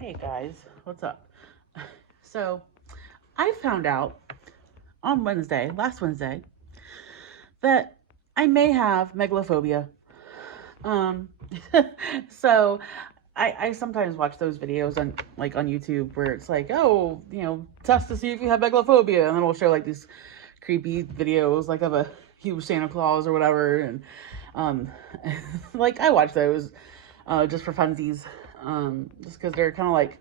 Hey guys, what's up? So, I found out on last Wednesday, that I may have megalophobia. Um, so I sometimes watch those videos on on YouTube where it's like, oh, test to see if you have megalophobia, and then we'll show like these creepy videos like of a huge Santa Claus or whatever, and um, like I watch those just for funsies, just because they're kind of like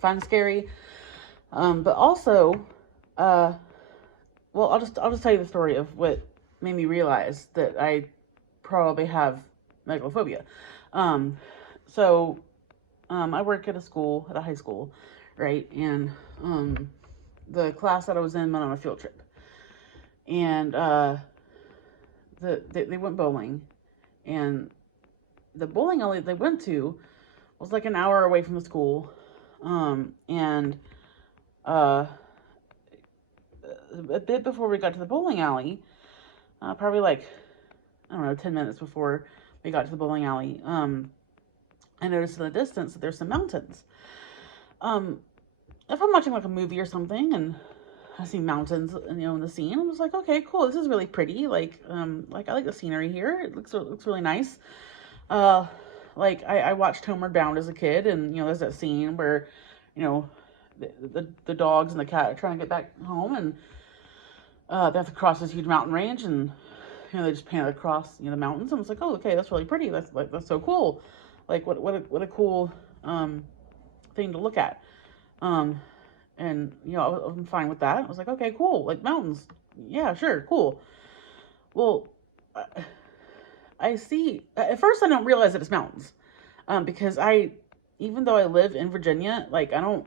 fun, scary. But also, uh, well, I'll just tell you the story of what made me realize that I probably have megalophobia. Um, so I work at a high school, right? And the class that I was in went on a field trip, and they went bowling, and the bowling alley they went to was like an hour away from the school, and uh, a bit before we got to the bowling alley, probably like I don't know, 10 minutes before we got to the bowling alley, I noticed in the distance that there's some mountains. Um, if I'm watching like a movie or something and I see mountains, in the scene, I'm just like, okay, cool. This is really pretty. Like I like the scenery here. It looks really nice. Uh, like I watched Homeward Bound as a kid, and there's that scene where, you know, the dogs and the cat are trying to get back home, and they have to cross this huge mountain range, and they just painted across the mountains. And I was like, oh, okay, that's really pretty. That's so cool. Like what a cool thing to look at. Um, and I'm fine with that. I was like, okay, cool. Like mountains, yeah, sure, cool. Well, I, I see. At first, I don't realize that it's mountains, because even though I live in Virginia, I don't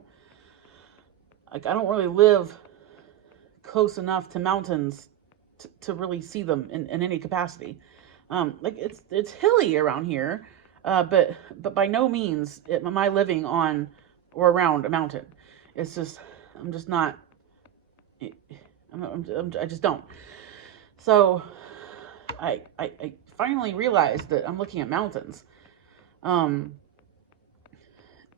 really live close enough to mountains to really see them in any capacity. Like it's hilly around here, but by no means am I living on or around a mountain. It's just I'm just not. I just don't. So I finally realized that I'm looking at mountains. Um,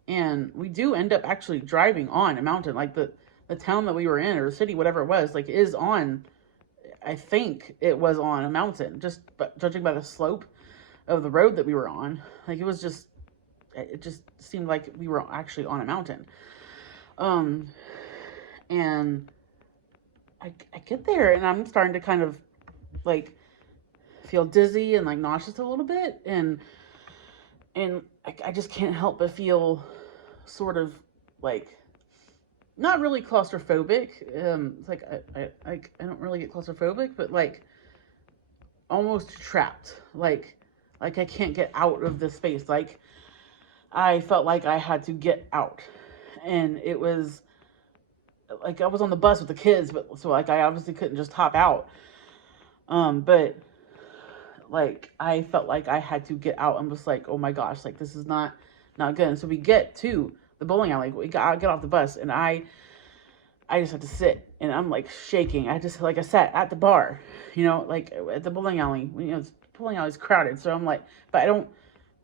and we do end up actually driving on a mountain. Like the town that we were in or the city, whatever it was, like is on. I think it was on a mountain, just judging by the slope of the road that we were on. Like it just seemed like we were actually on a mountain. Um, and I get there and I'm starting to kind of like feel dizzy and like nauseous a little bit, and I just can't help but feel sort of like not really claustrophobic. It's like I don't really get claustrophobic, but like almost trapped. Like I can't get out of this space. Like I felt like I had to get out, and it was like I was on the bus with the kids, but so like I obviously couldn't just hop out. But like I felt like I had to get out and was like, oh my gosh, like this is not good. And so we get to the bowling alley. I get off the bus, and I just had to sit, and I'm like shaking. I sat at the bar, like at the bowling alley. The bowling alley's crowded, so I'm like, but I don't.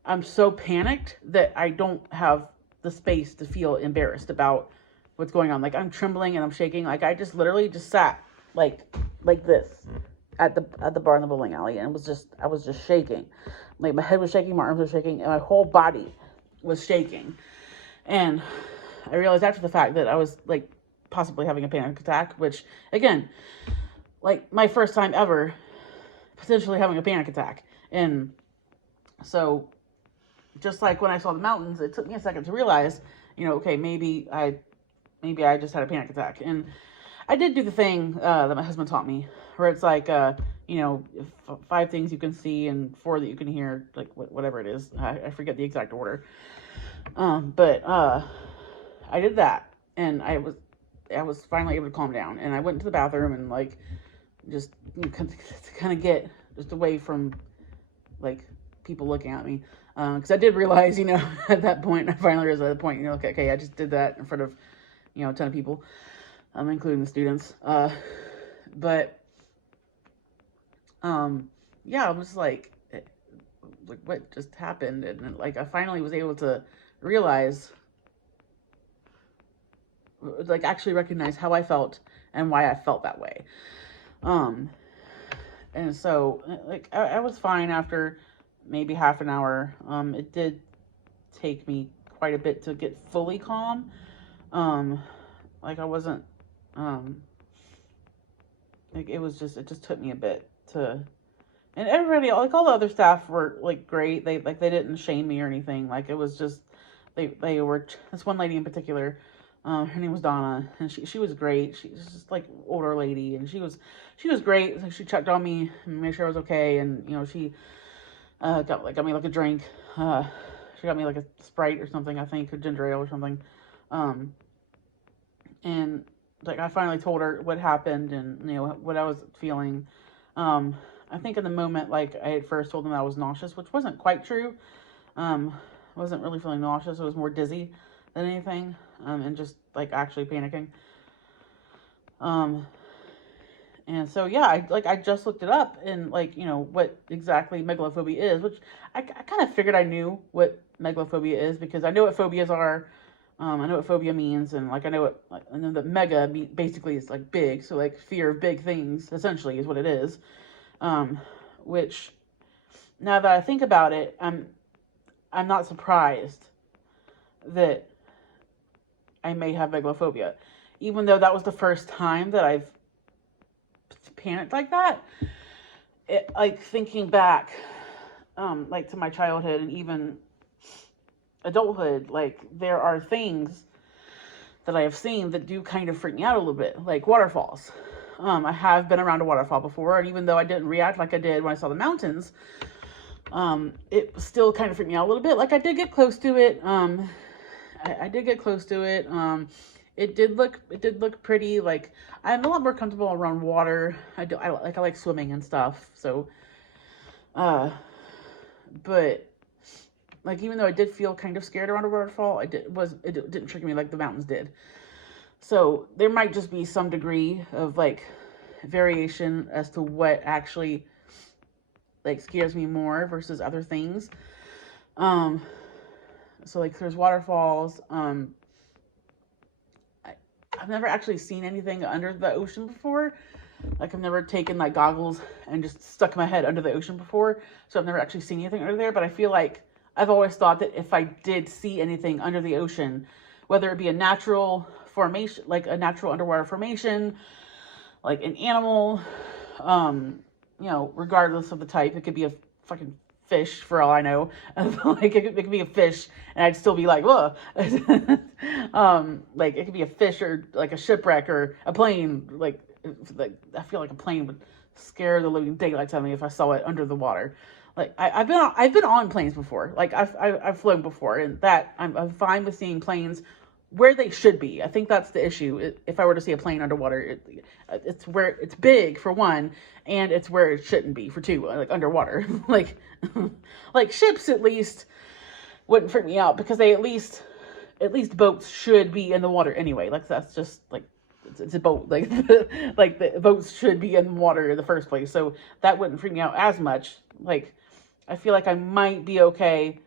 I'm so panicked that I don't have the space to feel embarrassed about what's going on. Like I'm trembling and I'm shaking. Like I just literally just sat like like this at the bar in the bowling alley, and I was just shaking. Like my head was shaking, my arms were shaking, and my whole body was shaking. And I realized after the fact that I was like possibly having a panic attack, which again, like my first time ever potentially having a panic attack. And so just like when I saw the mountains, it took me a second to realize, okay, maybe I just had a panic attack. And I did do the thing that my husband taught me, where it's like, five things you can see and four that you can hear, like whatever it is. I forget the exact order. But I did that, and I was finally able to calm down. And I went to the bathroom and like just kind of get just away from like people looking at me, because I did realize, at that point, I finally realized at that point, okay, I just did that in front of a ton of people, including the students. But yeah, I was like what just happened, and like I finally was able to realize like actually recognize how I felt and why I felt that way. Um, and so like I was fine after maybe half an hour. It did take me quite a bit to get fully calm. Um, like I wasn't, um, like it just took me a bit to, and everybody, like all the other staff were like great. They didn't shame me or anything. Like it was just, they were, this one lady in particular, her name was Donna, and she was great. She was just like older lady, and she was great. Like she checked on me and made sure I was okay, and you know she got me like a drink. She got me like a Sprite or something, I think, or ginger ale or something. Um, and like I finally told her what happened and you know what I was feeling. I think in the moment, like I had first told them I was nauseous, which wasn't quite true. I wasn't really feeling nauseous. It was more dizzy than anything, and just like actually panicking. Um, and so yeah, I just looked it up and like you know what exactly megalophobia is, which I kind of figured I knew what megalophobia is because I know what phobias are. I know what phobia means, and like I know what like, I know that mega basically is like big, so like fear of big things essentially is what it is. Um, which now that I think about it, I'm not surprised that I may have megalophobia, even though that was the first time that I've panicked like that. Like thinking back, like to my childhood and even adulthood, like there are things that I have seen that do kind of freak me out a little bit, like waterfalls. I have been around a waterfall before, and even though I didn't react like I did when I saw the mountains, it still kind of freaked me out a little bit. Like I did get close to it. I did get close to it. It did look pretty. Like I'm a lot more comfortable around water. I like swimming and stuff. So, but like even though I did feel kind of scared around a waterfall, it didn't trigger me like the mountains did. So there might just be some degree of like variation as to what actually like scares me more versus other things. So like there's waterfalls. I've never actually seen anything under the ocean before. Like I've never taken like goggles and just stuck my head under the ocean before. So I've never actually seen anything under there. But I feel like I've always thought that if I did see anything under the ocean, whether it be a natural formation, like a natural underwater formation, like an animal, you know, regardless of the type, it could be a fucking fish for all I know. Like it could be a fish and I'd still be like, whoa. Like it could be a fish or like a shipwreck or a plane. Like I feel like a plane would scare the living daylights out of me if I saw it under the water. Like I've been on planes before. Like I've flown before, and that I'm fine with seeing planes where they should be. I think that's the issue. If I were to see a plane underwater, it's where it's big for one, and it's where it shouldn't be for two. Like underwater, like like ships at least wouldn't freak me out because they at least boats should be in the water anyway. Like that's just like it's a boat. Like like the boats should be in water in the first place, so that wouldn't freak me out as much. Like I feel like I might be okay.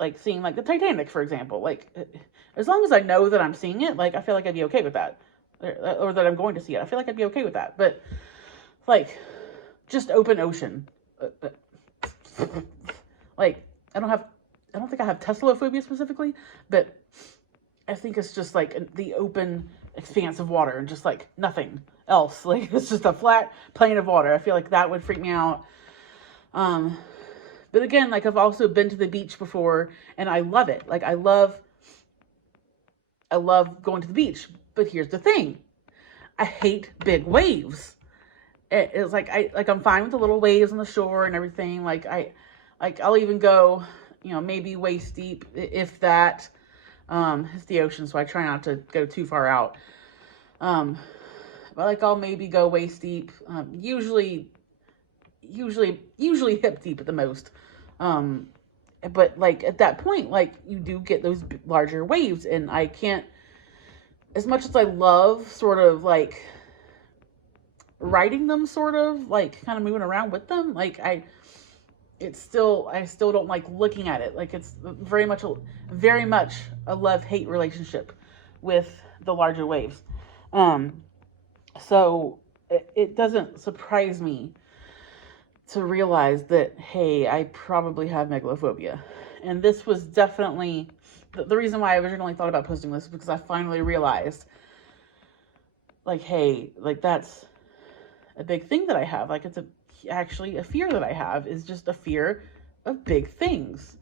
Like seeing like the Titanic, for example, like as long as I know that I'm seeing it, like I feel like I'd be okay with that, or that I'm going to see it. I feel like I'd be okay with that. But like just open ocean, like I don't think I have Teslaphobia specifically, but I think it's just like the open expanse of water and just like nothing else. Like it's just a flat plane of water. I feel like that would freak me out. But again, like I've also been to the beach before and I love it. Like I love going to the beach. But here's the thing. I hate big waves. It's like I'm fine with the little waves on the shore and everything. Like I'll even go, you know, maybe waist deep if that. It's the ocean, so I try not to go too far out. But like I'll maybe go waist deep. Usually hip deep at the most. But like at that point, like you do get those larger waves, and I can't, as much as I love sort of like riding them, sort of like kind of moving around with them, like I still don't like looking at it. Like it's very much a love-hate relationship with the larger waves. Um, so it doesn't surprise me to realize that, hey, I probably have megalophobia. And this was definitely the reason why I originally thought about posting this, because I finally realized, like, hey, like, that's a big thing that I have. Like, it's actually a fear that I have, is just a fear of big things.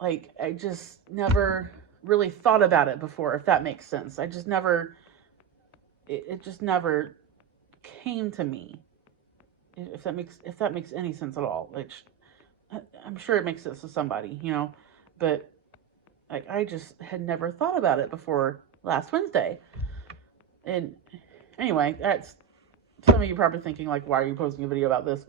Like, I just never really thought about it before, if that makes sense. I just never, it just never came to me, if that makes any sense at all. Like, I'm sure it makes sense to somebody, but like, I just had never thought about it before last Wednesday. And anyway, that's, some of you probably thinking, like, why are you posting a video about this?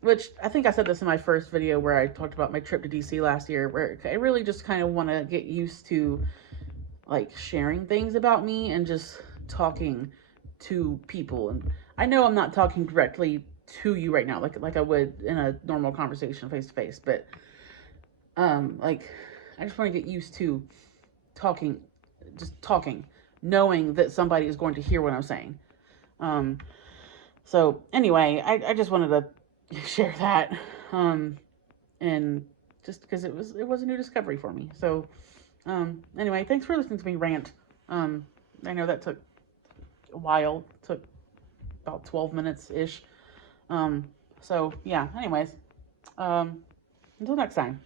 Which, I think I said this in my first video where I talked about my trip to DC last year, where I really just kind of want to get used to, like, sharing things about me and just talking to people. And I know I'm not talking directly to you right now, like I would in a normal conversation face to face, but like, I just want to get used to talking, knowing that somebody is going to hear what I'm saying. So anyway, I just wanted to share that, and just because it was a new discovery for me. So anyway, thanks for listening to me rant. I know that took a while, took about 12 minutes ish. So yeah, anyways, until next time.